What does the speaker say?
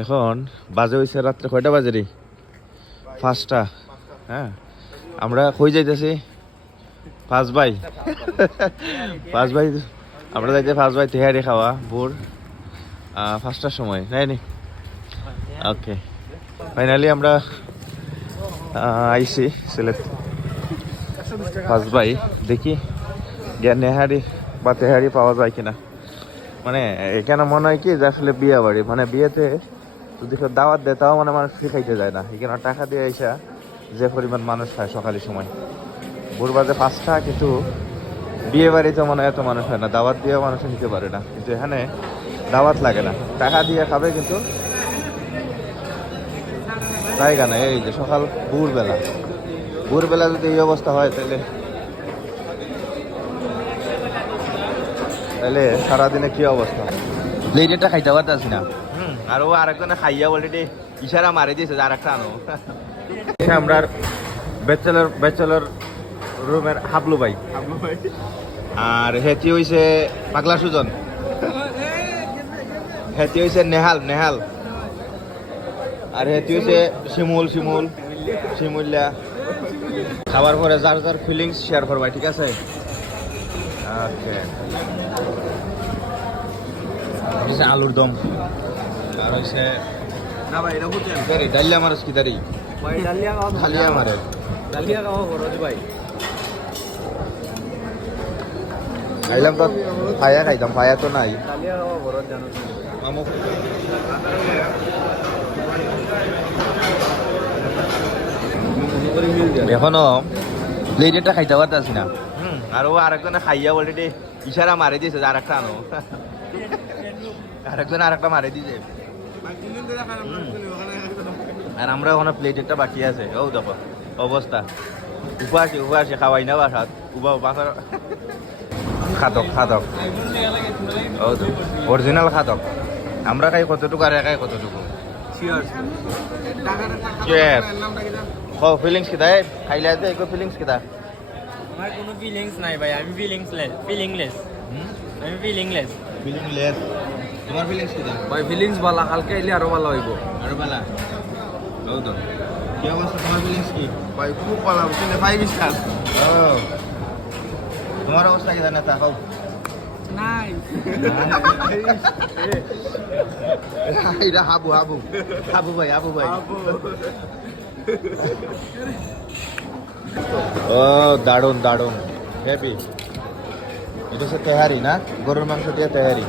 এখন বাজে হয়েছে রাত্রে কয়টা বাজে রে? 5টা। হ্যাঁ, আমরা কই যাইতেছি? 5 ভাই আমরা যাইতে 5 ভাই তেহারি খাওয়া ভোর 5টার সময়, নাই নি? ওকে, ফাইনালি আমরা আইসি সিলেট 5 ভাই। দেখি গিয়া নেহারি বা তেহারি পাওয়া যায় কিনা। মানে এখানে মনে হয় কি যে আসলে বিয়ে বাড়ি, মানে বিয়েতে যদি কেউ দাওয়াত দেয় তাও মানে মানুষ ফ্রি খাইতে যায় না। এখানে টাকা দিয়ে আইসা যে পরিমাণ মানুষ খায় সকালের সময়, ভোর বাজে 5টা, কিন্তু বিয়ে বাড়িতে মনে হয় এত মানুষ হয় না, দাওয়াত দিয়ে মানুষ নিতে পারে না। কিন্তু এখানে দাওয়াত লাগে না, টাকা দিয়ে খাবে, কিন্তু জায়গা নাই। এই যে সকাল ভোরবেলা যদি এই অবস্থা হয় তাহলে সারাদিনে কি অবস্থা। প্লেটেরটা খাইতে পারতেছি না। আর ও আরেকজনে খাইয়া অলরেডি ইশারা মারি দিয়েছে যে আরেকটা আনো। আমরা ব্যাচেলর রুমের হাবলু ভাই, আর হেতি হইছে পাগলা সুজন, হেতি হইছে নেহাল, আর হেতি হইছে শিমুল্লা। খাবার পরে যার যার ফিলিংস শেয়ার করবা, ঠিক আছে? ওকে, আলুর দম, আর হইছে না ভাই এটা বুঝছেন ডালিয়া মারস কি দাঁড়ি ভাই ডালিয়া মারে খাওয়া বড় ভাই খাইলাম তো, খাইতাম, পায়া তো নাই। ডালিয়া খাওয়া বড় জানো মামু এখনো প্লেটেরটা খাইতে পারতেছি না। আর ও আরেকজনে খাইয়া অলরেডি ইশারা মারি দিয়েছে যে আরেকটা আনো। আরেকজনে আরেকটা মারি দিয়েছে, আর আমরা ওখানে প্লেটেরটা বাকি আছে। ও দেখো অবস্থা, উপাসে খাওয়াই না বাসাত, বাসার খাদক ও তো অরিজিনাল খাদক। আমরা খাই কতটুকু আর একাই কতটুকু। ফিলিংস কিতা খাইলে একটু ফিলিংস কিতা? আমার কোনো ফিলিংস নাই ভাই, আমি ফিলিংলেস। তোমার ফিলিংস কিতা? ভাই ফিলিংস ভালো, হালকা এলে আরো ভালো হইব। আরো ভালো। ও তো কি অবস্থা, তোমার ফিলিংস কি? ভাই খুব ভালো, কিন্তু 5 স্টার। ও তোমার অবস্থা কি জানা তা হোক নাই এটা হাবু ভাই ও দারুন হেভি। এটা হচ্ছে তেহারি না, গরুর মাংস দিয়ে তেহারি।